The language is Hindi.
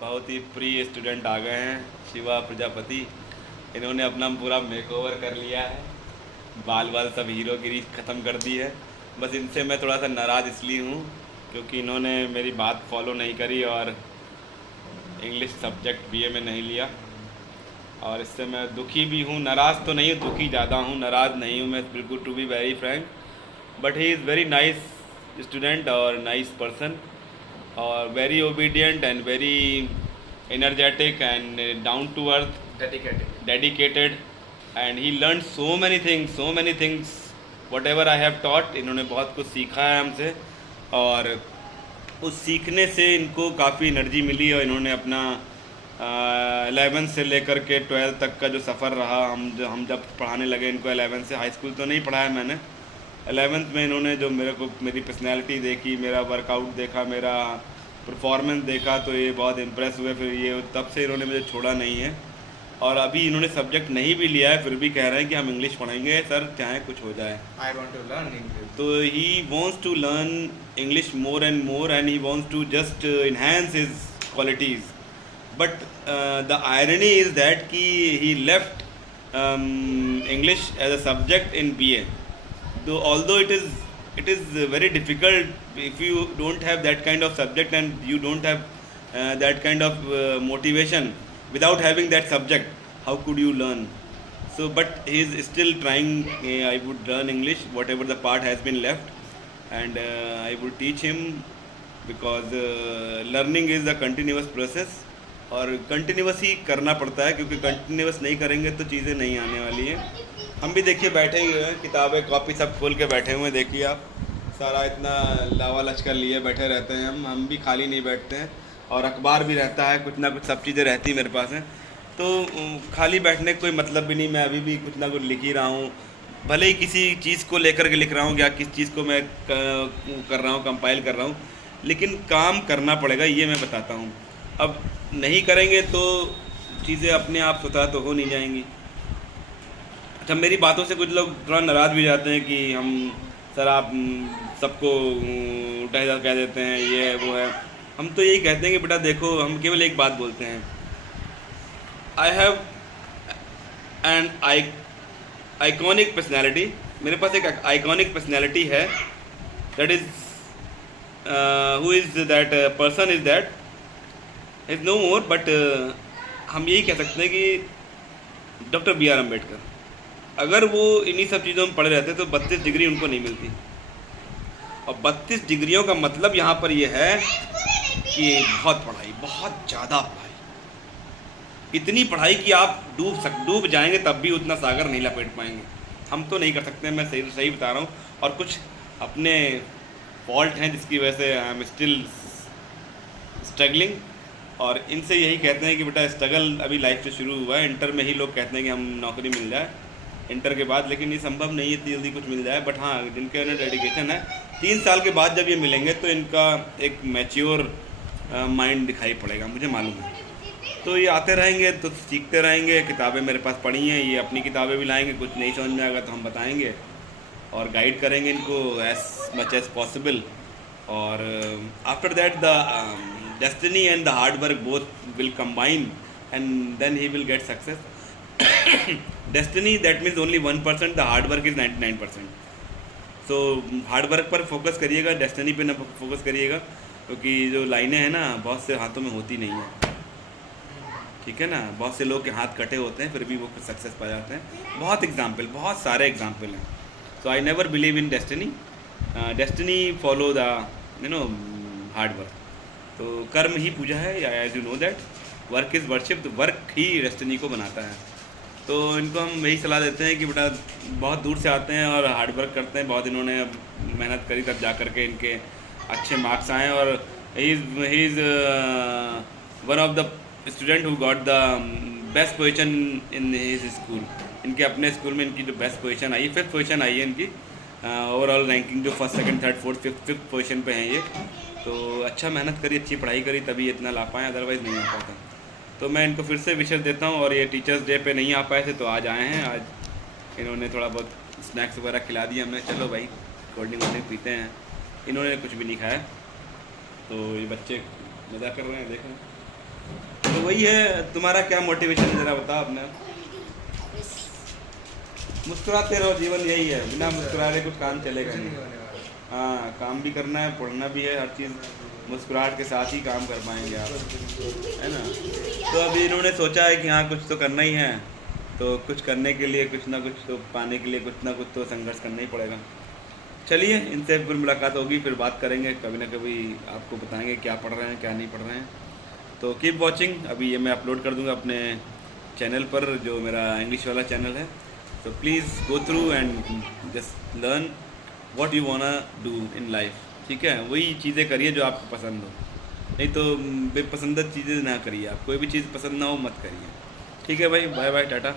बहुत ही प्रिय स्टूडेंट आ गए हैं, शिवा प्रजापति। इन्होंने अपना पूरा मेकओवर कर लिया है, बाल बाल सब हीरोगिरी ख़त्म कर दी है। बस इनसे मैं थोड़ा सा नाराज़ इसलिए हूँ क्योंकि इन्होंने मेरी बात फॉलो नहीं करी और इंग्लिश सब्जेक्ट बीए में नहीं लिया, और इससे मैं दुखी भी हूँ। नाराज़ तो नहीं हूँ, दुखी ज़्यादा हूँ, नाराज़ नहीं हूँ मैं, बिल्कुल, to be very frank. But he is very nice student और नाइस पर्सन और very obedient and very energetic and down to earth, dedicated, and he learned so many things whatever I have taught. इन्होंने बहुत कुछ सीखा है हमसे और उस सीखने से इनको काफ़ी एनर्जी मिली और इन्होंने अपना 11th से लेकर के 12th तक का जो सफ़र रहा, हम जब पढ़ाने लगे इनको 11th से, हाई स्कूल तो नहीं पढ़ाया मैंने, 11th में इन्होंने जो मेरे को मेरी पर्सनैलिटी देखी, मेरा वर्कआउट देखा, मेरा परफॉर्मेंस देखा, तो ये बहुत इम्प्रेस हुए। फिर ये तब से इन्होंने मुझे छोड़ा नहीं है और अभी इन्होंने सब्जेक्ट नहीं भी लिया है फिर भी कह रहे हैं कि हम इंग्लिश पढ़ेंगे सर, चाहे कुछ हो जाए। I want to learn English. तो he wants to learn English more and he wants to just enhance his qualities. But the irony is that कि he left English as a subject in BA. So although it is very difficult if you don't have that kind of subject and you don't have that kind of motivation without having that subject, how could you learn? So but he is still trying. I would learn English whatever the part has been left, and I would teach him because learning is a continuous process और कंटिन्यूस ही करना पड़ता है क्योंकि कंटिन्यूस नहीं करेंगे तो चीज़ें नहीं आने वाली हैं। हम भी देखिए बैठे हुए हैं, किताबें कॉपी सब खोल के बैठे हुए हैं, देखिए आप, सारा इतना लावा लचकर लिए बैठे रहते हैं। हम भी खाली नहीं बैठते हैं और अखबार भी रहता है, कुछ ना कुछ सब चीज़ें रहती मेरे पास हैं, तो खाली बैठने का कोई मतलब भी नहीं। मैं अभी भी कुछ ना कुछ लिख ही रहा हूँ, भले ही किसी चीज़ को लेकर के लिख रहा हूँ या किस चीज़ को मैं कर रहा हूँ, कंपाइल कर रहा हूँ, लेकिन काम करना पड़ेगा, ये मैं बताता हूँ। अब नहीं करेंगे तो चीज़ें अपने आप स्वतः तो हो नहीं जाएंगी। अच्छा, मेरी बातों से कुछ लोग थोड़ा नाराज़ भी जाते हैं कि हम सर आप सबको उल्टा सीधा कह देते हैं, ये है वो है। हम तो यही कहते हैं कि बेटा देखो, हम केवल एक बात बोलते हैं, I have an iconic personality. मेरे पास एक आइकॉनिक पर्सनैलिटी है, that is who is that person is that is no more, but हम यही कह सकते हैं कि डॉक्टर BR अम्बेडकर, अगर वो इन्हीं सब चीज़ों में पढ़े रहते तो 32 डिग्री उनको नहीं मिलती। और 32 डिग्रियों का मतलब यहाँ पर ये है कि बहुत पढ़ाई, बहुत ज़्यादा पढ़ाई, इतनी पढ़ाई कि आप डूब जाएंगे तब भी उतना सागर नहीं लपेट पाएंगे। हम तो नहीं कर सकते, मैं सही बता रहा हूँ। और कुछ अपने फॉल्ट हैं जिसकी वजह से आई एम स्टिल स्ट्रगलिंग, और इनसे यही कहते हैं कि बेटा स्ट्रगल अभी लाइफ से शुरू हुआ है। इंटर में ही लोग कहते हैं कि हम नौकरी मिल जाए इंटर के बाद, लेकिन ये संभव नहीं है इतनी जल्दी कुछ मिल जाए। बट हाँ, जिनके अंदर डेडिकेशन है, 3 साल के बाद जब ये मिलेंगे तो इनका एक मैच्योर माइंड दिखाई पड़ेगा, मुझे मालूम है। तो ये आते रहेंगे तो सीखते रहेंगे, किताबें मेरे पास पढ़ी हैं, ये अपनी किताबें भी लाएंगे, कुछ नहीं समझ में आएगा तो हम बताएंगे और गाइड करेंगे इनको एज मच एज पॉसिबल। और after that the destiny and the hard work both will combine and then he will get success. Destiny, that means only 1%, the hard work is 99%. So hard work पर फोकस करिएगा, डेस्टिनी पे ना फोकस करिएगा, क्योंकि जो लाइनें हैं ना बहुत से हाथों में होती नहीं है, ठीक है ना। बहुत से लोग के हाथ कटे होते हैं फिर भी वो सक्सेस पा जाते हैं। बहुत एग्जाम्पल, बहुत सारे एग्जाम्पल हैं। So I never believe in destiny. Destiny follow the hard work. तो कर्म ही पूजा है, as you know that work is worship, तो वर्क ही डेस्टिनी को बनाता है। तो इनको हम यही सलाह देते हैं कि बेटा बहुत दूर से आते हैं और हार्ड वर्क करते हैं, बहुत इन्होंने मेहनत करी तब जा कर के इनके अच्छे मार्क्स आए, और he is one of the student who got the best position in his school. इनके अपने स्कूल में इनकी जो बेस्ट पोजीशन आई, 5th पोजीशन आई है इनकी ओवरऑल रैंकिंग, जो 1st, 2nd, 3rd, 4th, 5th position पे हैं ये। तो अच्छा मेहनत करी, अच्छी पढ़ाई करी, तभी इतना ला पाए, अदरवाइज़ नहीं आ पाता। तो मैं इनको फिर से विशेष देता हूँ, और ये टीचर्स डे पे नहीं आ पाए थे तो आज आए हैं। आज इन्होंने थोड़ा बहुत स्नैक्स वगैरह खिला दिया हमें, चलो भाई कोल्ड ड्रिंक पीते हैं। इन्होंने कुछ भी नहीं खाया, तो ये बच्चे मज़ा कर रहे हैं, देख रहे हैं। तो वही है, तुम्हारा क्या मोटिवेशन है जरा बताओ अपना। मुस्कुराते रहो, जीवन यही है, बिना मुस्कुराए कुछ काम चलेगा कुछ नहीं नहीं। होने वाला। हाँ, काम भी करना है, पढ़ना भी है, हर चीज़ मुस्कुराहट के साथ ही काम कर पाएंगे आप, है ना। तो अभी इन्होंने सोचा है कि हाँ कुछ तो करना ही है, तो कुछ करने के लिए कुछ ना कुछ तो पाने के लिए कुछ ना कुछ तो संघर्ष करना ही पड़ेगा। चलिए, इनसे फिर मुलाकात होगी, फिर बात करेंगे, कभी ना कभी आपको बताएंगे क्या पढ़ रहे हैं क्या नहीं पढ़ रहे हैं। तो कीप वॉचिंग। अभी ये मैं अपलोड कर दूंगा अपने चैनल पर, जो मेरा इंग्लिश वाला चैनल है। तो please go through and just learn what you वांना do in life, ठीक है। वही चीज़ें करिए जो आपको पसंद हो, नहीं तो बेपसंद चीज़ें ना करिए। आप कोई भी चीज़ पसंद ना हो मत करिए, ठीक है भाई। Bye bye, Tata.